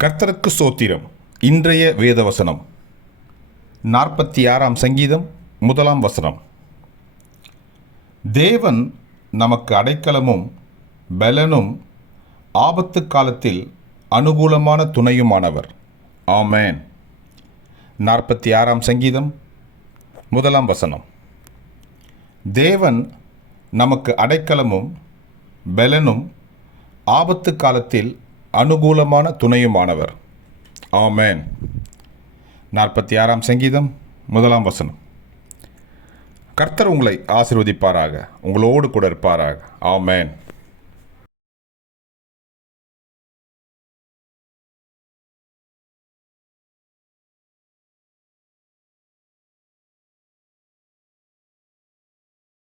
கர்த்தருக்கு சோத்திரம் இன்றைய வேதவசனம். நாற்பத்தி ஆறாம் சங்கீதம் முதலாம் வசனம். தேவன் நமக்கு அடைக்கலமும் பலனும் ஆபத்து காலத்தில் அனுகூலமான துணையுமானவர். ஆமேன். நாற்பத்தி ஆறாம் சங்கீதம் முதலாம் வசனம். தேவன் நமக்கு அடைக்கலமும் பலனும் ஆபத்து காலத்தில் அனுகூலமான துணையுமானவர். ஆமேன். நாற்பத்தி ஆறாம் சங்கீதம் முதலாம் வசனம். கர்த்தர் உங்களை ஆசிர்வதிப்பாராக உங்களோடு கூட இருப்பாராக. ஆமேன்.